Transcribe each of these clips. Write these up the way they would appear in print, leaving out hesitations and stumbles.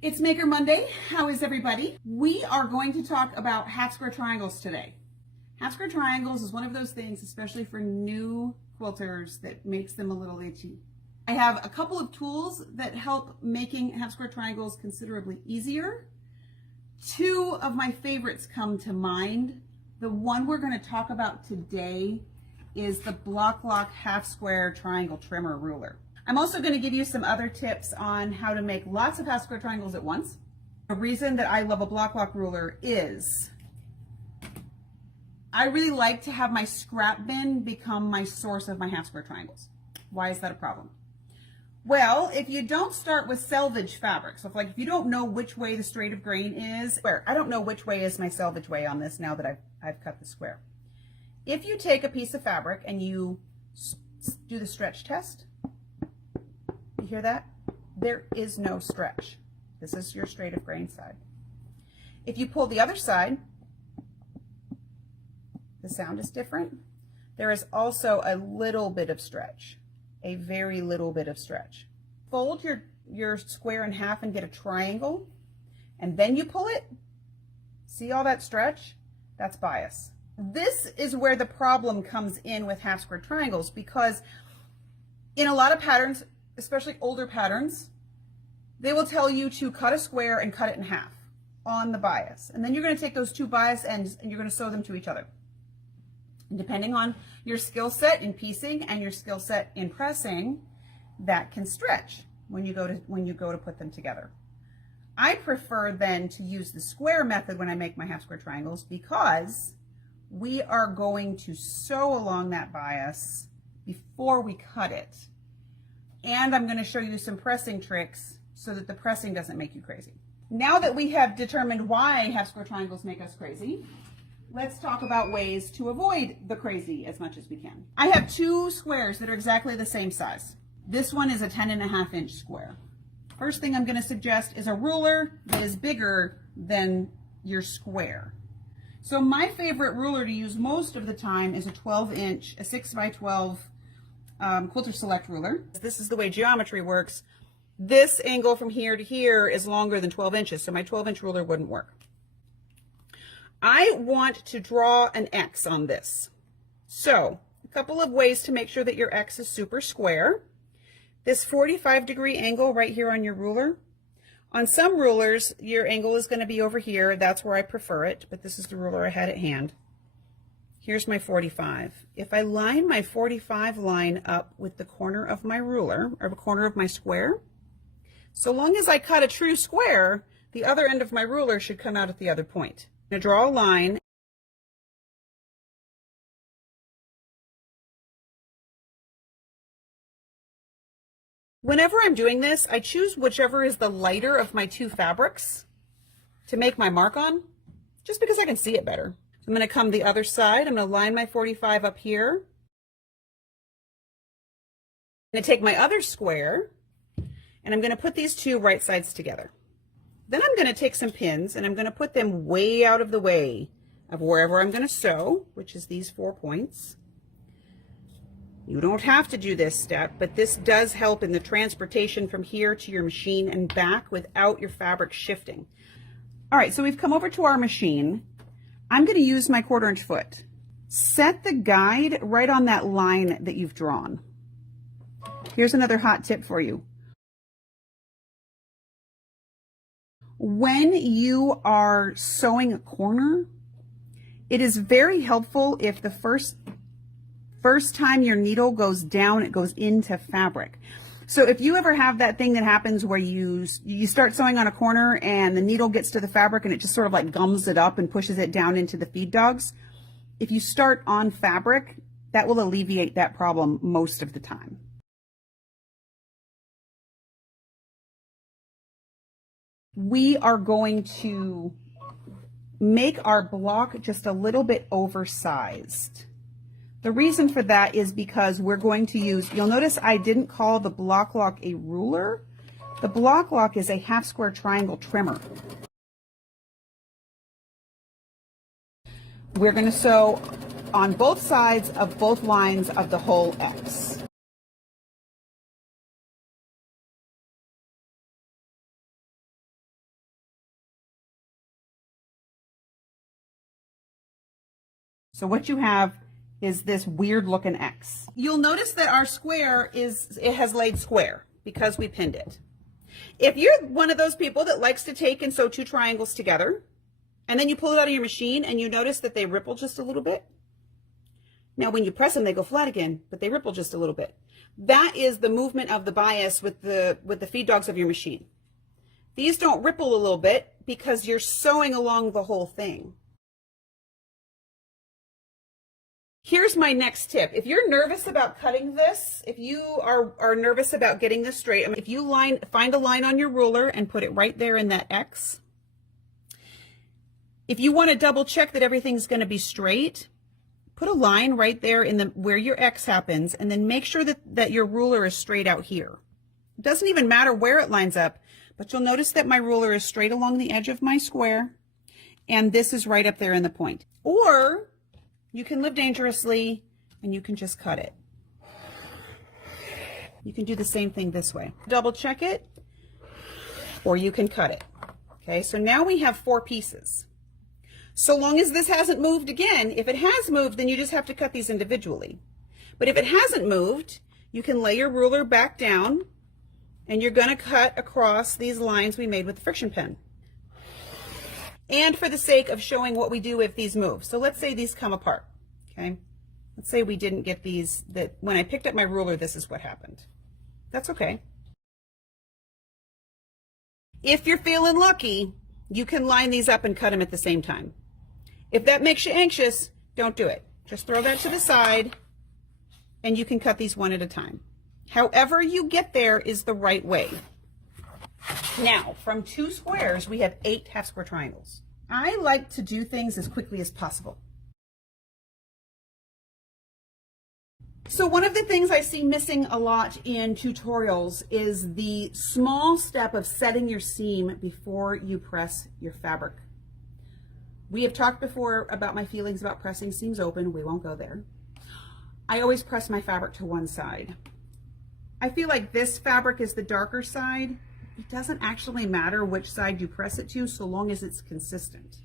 It's Maker Monday. How is everybody? We are going to talk about half square triangles today. Half square triangles is one of those things, especially for new quilters, that makes them a little itchy. I have a couple of tools that help making half square triangles considerably easier. Two of my favorites come to mind. The one we're going to talk about today is the BlockLoc half square triangle trimmer ruler. I'm also going to give you some other tips on how to make lots of half square triangles at once. The reason that I love a BlockLoc ruler is I really like to have my scrap bin become my source of my half square triangles. Why is that a problem? Well, if you don't start with selvage fabric, so if you don't know which way the straight of grain is, I don't know which way is my selvage way on this now that I've cut the square. If you take a piece of fabric and you do the stretch test, you hear that? There is no stretch. This is your straight of grain side. If you pull the other side, the sound is different. There is also a little bit of stretch, a very little bit of stretch. Fold your square in half and get a triangle, and then you pull it. See all that stretch? That's bias. This is where the problem comes in with half square triangles, because in a lot of patterns, especially older patterns, they will tell you to cut a square and cut it in half on the bias. And then you're going to take those two bias ends and you're going to sew them to each other. And depending on your skill set in piecing and your skill set in pressing, that can stretch when you go to put them together. I prefer then to use the square method when I make my half square triangles, because we are going to sew along that bias before we cut it. And I'm going to show you some pressing tricks so that the pressing doesn't make you crazy. Now that we have determined why half square triangles make us crazy, let's talk about ways to avoid the crazy as much as we can. I have two squares that are exactly the same size. This one is a 10.5 inch square. First thing I'm going to suggest is a ruler that is bigger than your square. So my favorite ruler to use most of the time is a 12 inch, a 6 by 12 Quilter Select ruler. This is the way geometry works. This angle from here to here is longer than 12 inches, so my 12-inch ruler wouldn't work. I want to draw an X on this. So a couple of ways to make sure that your X is super square. This 45-degree angle right here on your ruler. On some rulers, your angle is going to be over here. That's where I prefer it, but this is the ruler I had at hand. Here's my 45. If I line my 45 line up with the corner of my ruler, or the corner of my square, so long as I cut a true square, the other end of my ruler should come out at the other point. I'm going to draw a line. Whenever I'm doing this, I choose whichever is the lighter of my two fabrics to make my mark on, just because I can see it better. I'm going to come the other side. I'm going to line my 45 up here. I'm going to take my other square and I'm going to put these two right sides together. Then I'm going to take some pins and I'm going to put them way out of the way of wherever I'm going to sew, which is these 4 points. You don't have to do this step, but this does help in the transportation from here to your machine and back without your fabric shifting. All right, so we've come over to our machine. I'm going to use my 1/4 inch foot. Set the guide right on that line that you've drawn. Here's another hot tip for you. When you are sewing a corner, it is very helpful if the first time your needle goes down, it goes into fabric. So if you ever have that thing that happens where you start sewing on a corner and the needle gets to the fabric and it just sort of like gums it up and pushes it down into the feed dogs, if you start on fabric, that will alleviate that problem most of the time. We are going to make our block just a little bit oversized. The reason for that is because we're going to use, you'll notice I didn't call the BlockLoc a ruler. The BlockLoc is a half square triangle trimmer. We're going to sew on both sides of both lines of the whole X. So what you have is this weird looking X. You'll notice that our square it has laid square because we pinned it. If you're one of those people that likes to take and sew two triangles together, and then you pull it out of your machine and you notice that they ripple just a little bit. Now when you press them, they go flat again, but they ripple just a little bit. That is the movement of the bias with the feed dogs of your machine. These don't ripple a little bit because you're sewing along the whole thing. Here's my next tip. If you're nervous about cutting this, if you are nervous about getting this straight, if you find a line on your ruler and put it right there in that X. If you want to double check that everything's going to be straight, put a line right there in where your X happens, and then make sure that your ruler is straight out here. It doesn't even matter where it lines up, but you'll notice that my ruler is straight along the edge of my square, and this is right up there in the point. Or you can live dangerously and you can just cut it. You can do the same thing this way. Double check it, or you can cut it. Okay, so now we have 4 pieces. So long as this hasn't moved again, if it has moved, then you just have to cut these individually. But if it hasn't moved, you can lay your ruler back down and you're going to cut across these lines we made with the friction pen. And for the sake of showing what we do if these move. So let's say these come apart, okay? Let's say we didn't get these, that when I picked up my ruler, this is what happened. That's okay. If you're feeling lucky, you can line these up and cut them at the same time. If that makes you anxious, don't do it. Just throw that to the side and you can cut these one at a time. However you get there is the right way. Now, from 2 squares, we have 8 half square triangles. I like to do things as quickly as possible. So one of the things I see missing a lot in tutorials is the small step of setting your seam before you press your fabric. We have talked before about my feelings about pressing seams open. We won't go there. I always press my fabric to one side. I feel like this fabric is the darker side. It doesn't actually matter which side you press it to so long as it's consistent.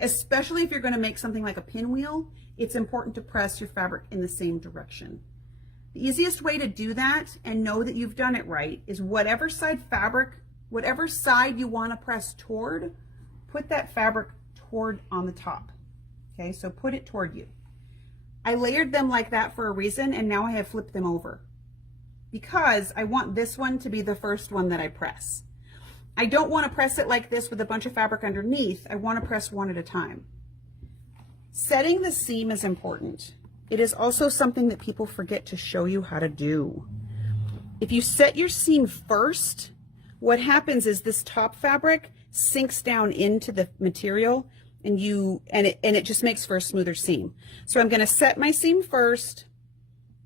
Especially if you're going to make something like a pinwheel, it's important to press your fabric in the same direction. The easiest way to do that and know that you've done it right is whatever side you want to press toward, put that fabric toward on the top. Okay, so put it toward you. I layered them like that for a reason, and now I have flipped them over because I want this one to be the first one that I press. I don't want to press it like this with a bunch of fabric underneath. I want to press one at a time. Setting the seam is important. It is also something that people forget to show you how to do. If you set your seam first, what happens is this top fabric sinks down into the material and it just makes for a smoother seam. So I'm going to set my seam first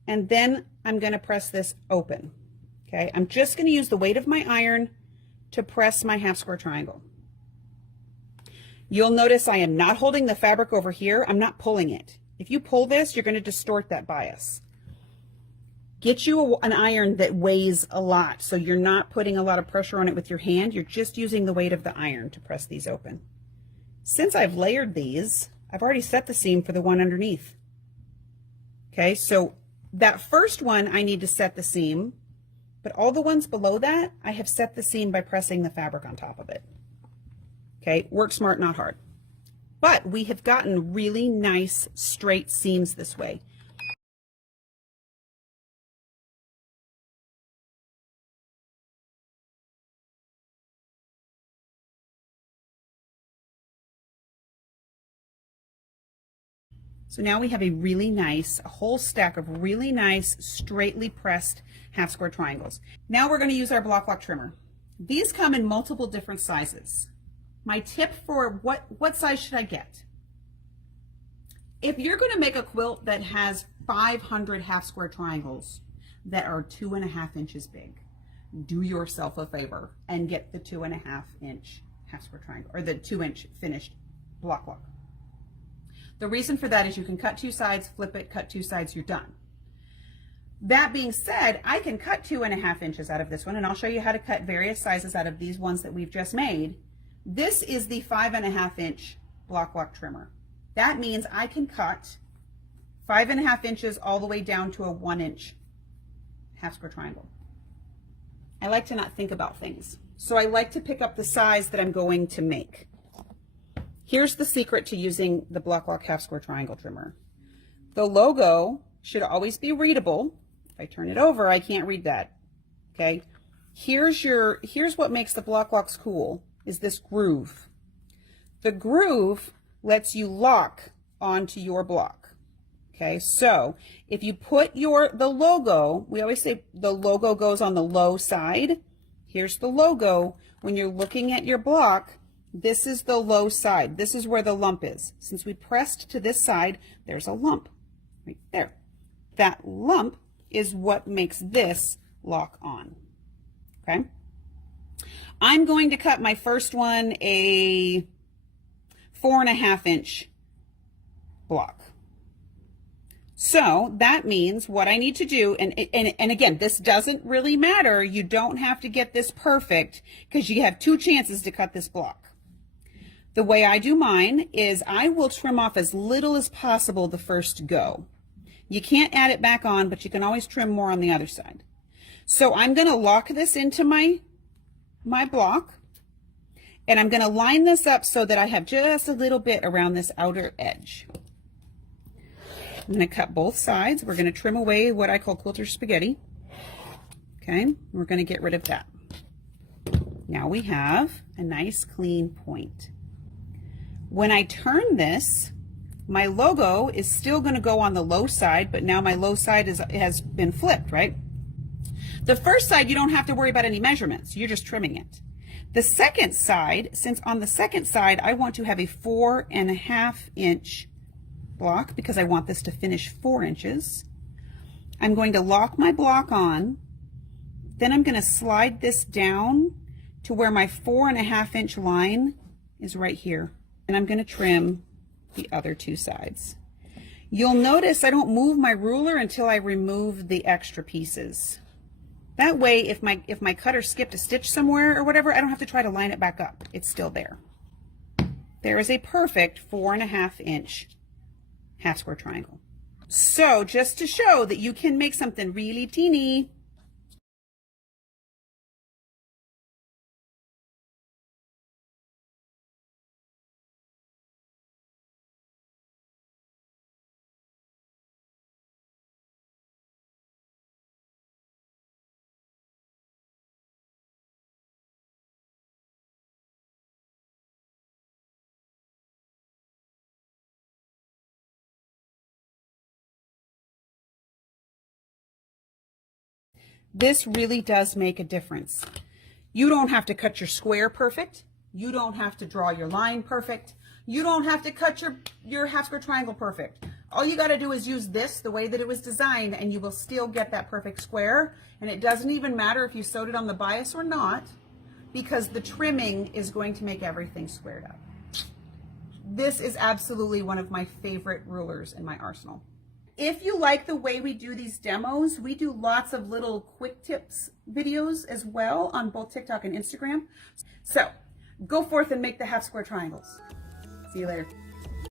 and then I'm going to press this open. Okay, I'm just going to use the weight of my iron to press my half square triangle. You'll notice I am not holding the fabric over here. I'm not pulling it. If you pull this, you're going to distort that bias. Get you an iron that weighs a lot, so you're not putting a lot of pressure on it with your hand. You're just using the weight of the iron to press these open. Since I've layered these, I've already set the seam for the one underneath. Okay, so that first one I need to set the seam, but all the ones below that, I have set the seam by pressing the fabric on top of it. Okay, work smart, not hard. But we have gotten really nice straight seams this way. So now we have a whole stack of really nice, straightly pressed half square triangles. Now we're going to use our BlockLoc trimmer. These come in multiple different sizes. My tip for what size should I get? If you're going to make a quilt that has 500 half square triangles that are 2.5 inches big, do yourself a favor and get the 2.5 inch half square triangle, or the 2-inch finished BlockLoc. The reason for that is you can cut 2 sides, flip it, cut 2 sides, you're done. That being said, I can cut 2.5 inches out of this one, and I'll show you how to cut various sizes out of these ones that we've just made. This is the 5.5 inch BlockLoc trimmer. That means I can cut 5.5 inches all the way down to a 1 inch half square triangle. I like to not think about things. So I like to pick up the size that I'm going to make. Here's the secret to using the BlockLoc half square triangle trimmer. The logo should always be readable. If I turn it over, I can't read that. Okay. Here's what makes the BlockLocs cool, is this groove. The groove lets you lock onto your block. Okay, so if you put the logo, we always say the logo goes on the low side. Here's the logo. When you're looking at your block, this is the low side. This is where the lump is. Since we pressed to this side, there's a lump right there. That lump is what makes this lock on. Okay. I'm going to cut my first one a 4.5 inch block. So that means what I need to do, and again, this doesn't really matter. You don't have to get this perfect because you have 2 chances to cut this block. The way I do mine is I will trim off as little as possible the first go. You can't add it back on, but you can always trim more on the other side. So I'm going to lock this into my block, and I'm going to line this up so that I have just a little bit around this outer edge. I'm going to cut both sides. We're going to trim away what I call quilter spaghetti. Okay, we're going to get rid of that. Now we have a nice clean point. When I turn this, my logo is still going to go on the low side, but now my low side has been flipped, right? The first side, you don't have to worry about any measurements. You're just trimming it. The second side, since on the second side, I want to have a 4.5 inch block because I want this to finish 4 inches. I'm going to lock my block on. Then I'm going to slide this down to where my 4.5 inch line is right here. And I'm going to trim the other 2 sides. You'll notice I don't move my ruler until I remove the extra pieces. That way, if my cutter skipped a stitch somewhere or whatever, I don't have to try to line it back up. It's still there. There is a perfect 4.5 inch half square triangle. So just to show that you can make something really teeny. This really does make a difference. You don't have to cut your square perfect. You don't have to draw your line perfect. You don't have to cut your half square triangle perfect. All you got to do is use this the way that it was designed, and you will still get that perfect square. And it doesn't even matter if you sewed it on the bias or not, because the trimming is going to make everything squared up. This is absolutely one of my favorite rulers in my arsenal. If you like the way we do these demos, we do lots of little quick tips videos as well on both TikTok and Instagram. So go forth and make the half square triangles. See you later.